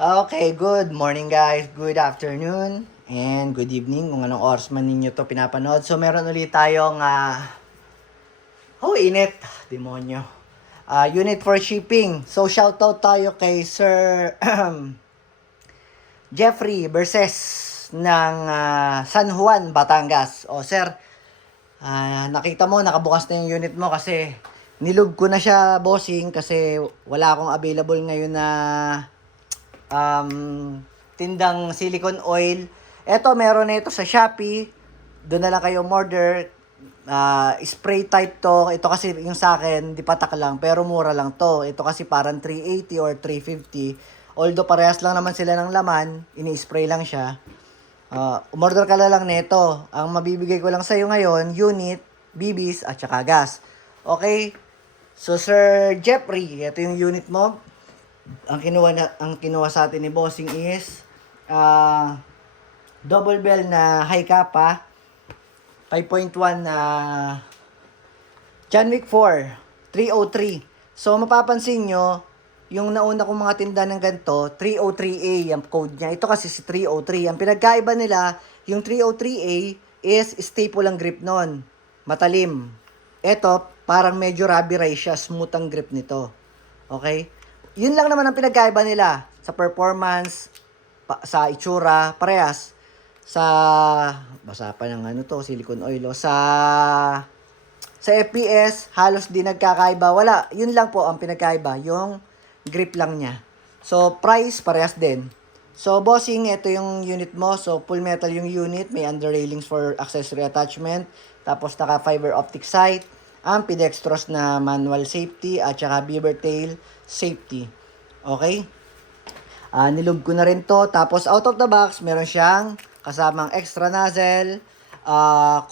Okay, good morning guys, good afternoon, and good evening kung anong oras man ninyo to pinapanood. So meron ulit tayong, init, demonyo. Unit for shipping. So shoutout tayo kay Sir Jeffrey Verses ng San Juan, Batangas. O sir, nakita mo, nakabukas na yung unit mo kasi nilog ko na siya, bossing, kasi wala akong available ngayon na tindang silicone oil. Eto, meron na ito sa Shopee. Doon na lang kayo order. Spray type to. Ito kasi yung sa akin, di patak lang, pero mura lang to. Ito kasi parang 380 or 350. Although parehas lang naman sila ng laman, ini-spray lang siya. Umorder ka na lang nito. Ang mabibigay ko lang sa'yo ngayon, unit, BBs, at saka gas. Okay? So, Sir Jeffrey, ito yung unit mo. Ang kinuha sa atin ni Bossing is double bell na high kappa 5.1 na John Wick 4 303. So mapapansin nyo, yung nauna kong mga tinda ng ganito, 303A yung code niya. Ito kasi si 303. Ang pinagkaiba nila, yung 303A is staple ang grip nun, matalim. Ito parang medyo rubberized siya, smooth ang grip nito. Okay? Yun lang naman ang pinagkaiba nila sa performance, sa itsura, parehas. Sa basa pa ng silicone oil. Sa FPS, halos di nagkakaiba. Wala, yun lang po ang pinagkaiba, yung grip lang niya. So, price, parehas din. So, bossing, ito yung unit mo. So, full metal yung unit. May under railings for accessory attachment. Tapos, naka fiber optic sight. Ambidextrous na manual safety. At saka beaver tail safety. Okay? Nilog ko na rin to. Tapos, out of the box, meron siyang kasamang extra nozzle,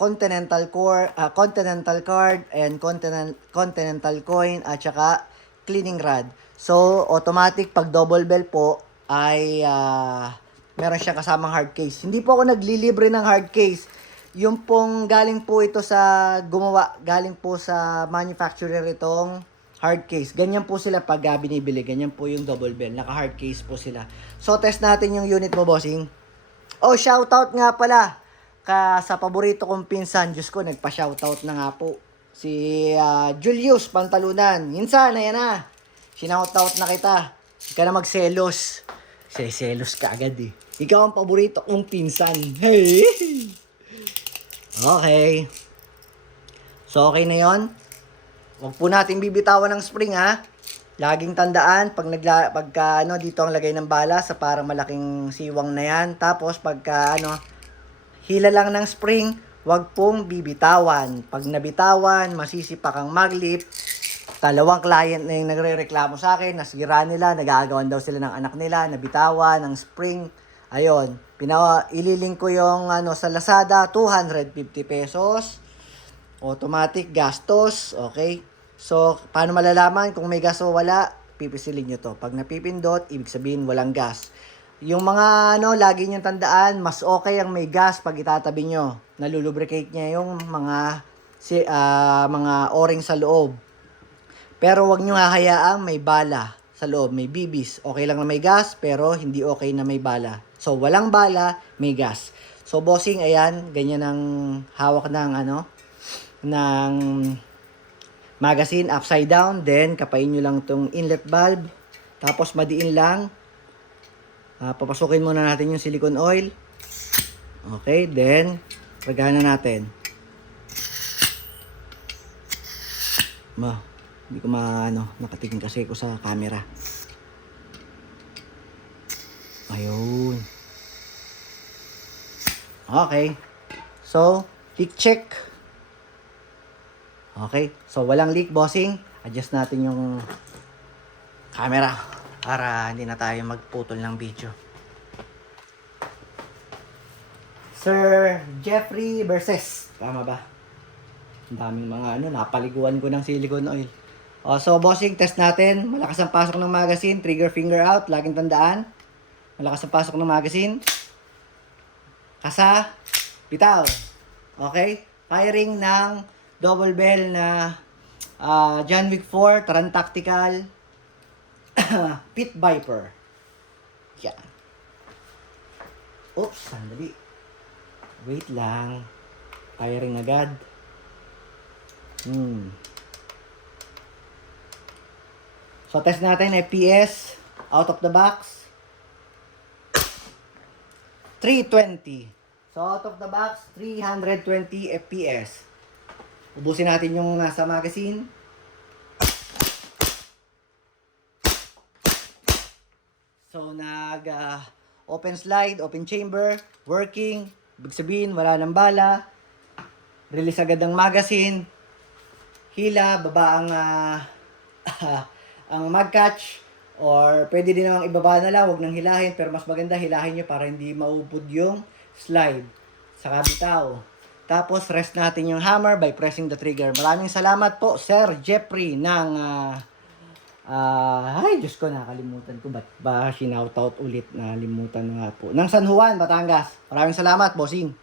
continental card, and continental coin, at saka cleaning rod. So, automatic pag double bell po ay meron siyang kasamang hard case. Hindi po ako naglilibre ng hard case. Yung pong galing po ito sa galing po sa manufacturer itong hard case. Ganyan po sila pag binibili. Ganyan po yung double bell. Naka-hard case po sila. So, test natin yung unit mo, bossing. Oh, shoutout nga pala sa paborito kong pinsan. Diyos ko, nagpa-shoutout na nga po. Si Julius Pantalunan. Minsan, ayan na. Sinoutout na kita. Hindi ka na magselos. Selos ka agad eh. Ikaw ang paborito kong pinsan. Hey! Okay. So, okay na yon. Huwag po natin bibitawan ng spring, ha. Laging tandaan, pagka dito ang lagay ng bala sa parang malaking siwang na yan. Tapos pagka hila lang ng spring, wag pong bibitawan. Pag nabitawan, masisipa kang maglip. Dalawang client na yung nagre-reklamo sa akin, nasira nila, nag-aagawan daw sila ng anak nila, nabitawan ng spring. Ayun, ililink ko yung sa Lazada, 250 pesos. Automatic gastos, okay? So, paano malalaman kung may gas o wala? Pipisilin nyo to. Pag napipindot, ibig sabihin walang gas. Yung mga lagi nyo tandaan, mas okay ang may gas pag itatabi nyo. Nalulubricate niya yung mga o-ring sa loob. Pero wag nyo hahayaang may bala sa loob, may bibis. Okay lang na may gas, pero hindi okay na may bala. So, walang bala, may gas. So, bossing, ayan, ganyan ang hawak ng ng magazine upside down. Then kapain nyo lang tong inlet valve, tapos madiin lang. Papasukin muna natin yung silicone oil. Okay, then pagana natin. Hindi ko nakatingin kasi ko sa camera. Ayun. Okay, so leak check. Okay, so walang leak, bossing. Adjust natin yung camera para hindi na tayo magputol ng video. Sir Jeffrey Verses, tama ba? Ang daming mga napaliguan ko ng silicone oil. So bossing, test natin. Malakas ang pasok ng magazine, trigger finger out, laging tandaan. Malakas ang pasok ng magazine. Kasa, bitaw. Okay? Firing ng double bell na John Wick 4, Taran Tactical, Pit Viper. Yan. Oops, sandali. Wait lang. Firing agad. So, test natin FPS. Out of the box. 320. So, out of the box, 320 FPS. Ubusin natin yung nasa magazine. So, open slide, open chamber, working. Ibig sabihin, wala ng bala. Release agad ang magazine. Hila, baba ang ang mag catch. Or pwede din namang ibaba na lang, huwag nang hilahin. Pero mas maganda, hilahin nyo para hindi maupod yung slide. Saka bitaw. Tapos, rest natin yung hammer by pressing the trigger. Maraming salamat po, Sir Jeffrey ng ay, Diyos ko, nakalimutan ko. Ba't ba sinoutout ulit? Nalimutan na nga po. Ng San Juan, Batangas. Maraming salamat, bossing.